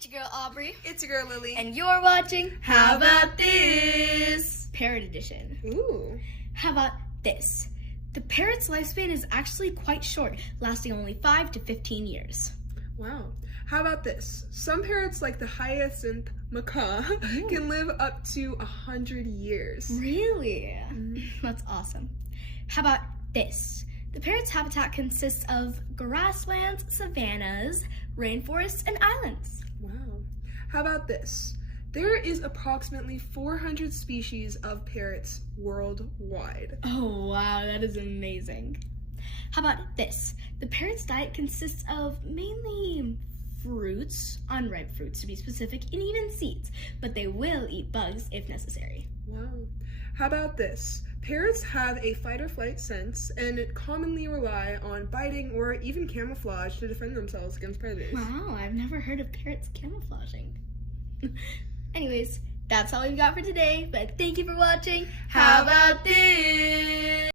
It's your girl Aubrey. It's your girl Lily. And you're watching How About This? Parrot Edition. Ooh. How about this? The parrot's lifespan is actually quite short, lasting only 5 to 15 years. Wow. How about this? Some parrots, like the hyacinth macaw, can live up to 100 years. Really? That's awesome. How about this? The parrot's habitat consists of grasslands, savannas, rainforests, and islands. Wow. How about this? There is approximately 400 species of parrots worldwide. Oh, wow, that is amazing. How about this? The parrot's diet consists of mainly fruits, unripe fruits to be specific, and even seeds, but they will eat bugs if necessary. Wow. How about this? Parrots have a fight-or-flight sense and commonly rely on biting or even camouflage to defend themselves against predators. Wow, I've never heard of parrots camouflaging. Anyways, that's all we've got for today, but thank you for watching. How about this?